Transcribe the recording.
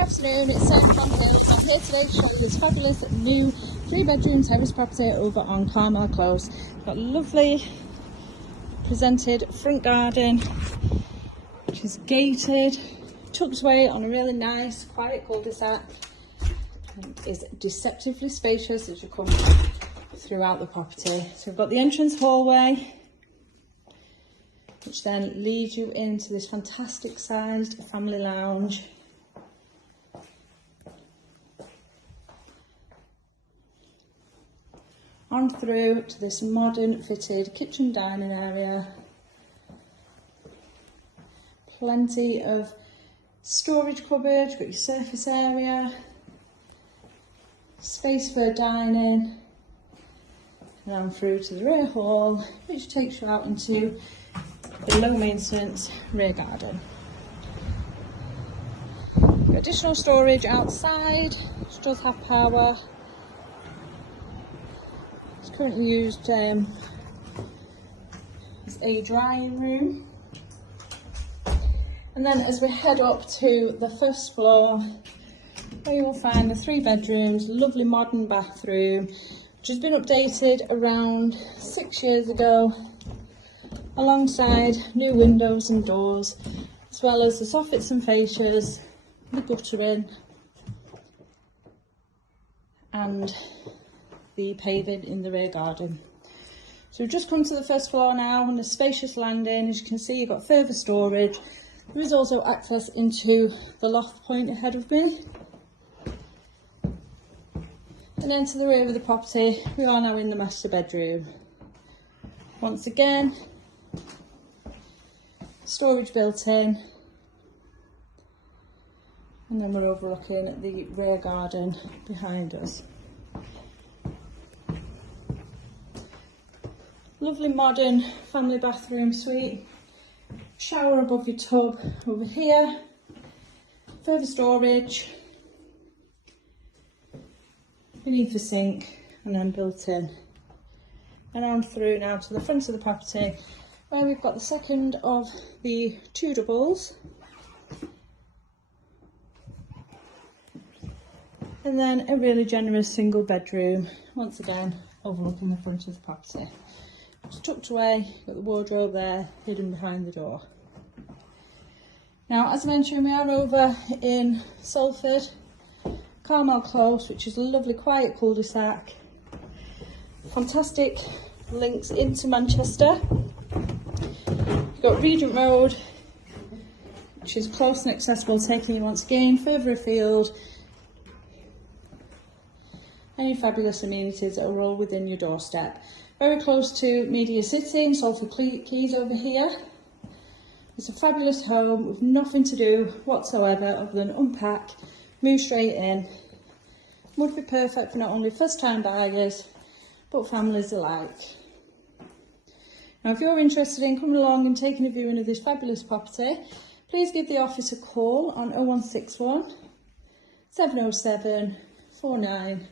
afternoon, it's Sarah from Carmel. I'm here today to show you this fabulous new 3-bedroom terrace property over on Carmel Close. Got a lovely presented front garden, which is gated, tucked away on a really nice quiet cul-de-sac, and is deceptively spacious as you come throughout the property. So we've got the entrance hallway, which then leads you into this fantastic sized family lounge. On through to this modern fitted kitchen dining area. Plenty of storage cupboard, got your surface area, space for dining, and on through to the rear hall, which takes you out into the low maintenance rear garden. Got additional storage outside, which does have power. It's currently used as a drying room. And then as we head up to the first floor, where you will find the 3 bedrooms, lovely modern bathroom, which has been updated around 6 years ago, alongside new windows and doors, as well as the soffits and fascias, the guttering, and the paving in the rear garden. So we've just come to the first floor now, on a spacious landing. As you can see, you've got further storage. There is also access into the loft point ahead of me. And then to the rear of the property, we are now in the master bedroom. Once again, storage built in. And then we're overlooking the rear garden behind us. Lovely modern family bathroom suite. Shower above your tub over here. Further storage. Beneath the sink and then built in. And on through now to the front of the property, where we've got the second of the 2 doubles. And then a really generous single bedroom, once again overlooking the front of the property. It's tucked away, got the wardrobe there, hidden behind the door. Now, as I mentioned, we are over in Salford, Carmel Close, which is a lovely quiet cul-de-sac. Fantastic links into Manchester. You've got Regent Road, which is close and accessible, taking you once again further afield. Any fabulous amenities that are all within your doorstep. Very close to Media City and Salford Quays over here. It's a fabulous home with nothing to do whatsoever other than unpack, move straight in. Would be perfect for not only first time buyers, but families alike. Now, if you're interested in coming along and taking a viewing of this fabulous property, please give the office a call on 0161 707 4900.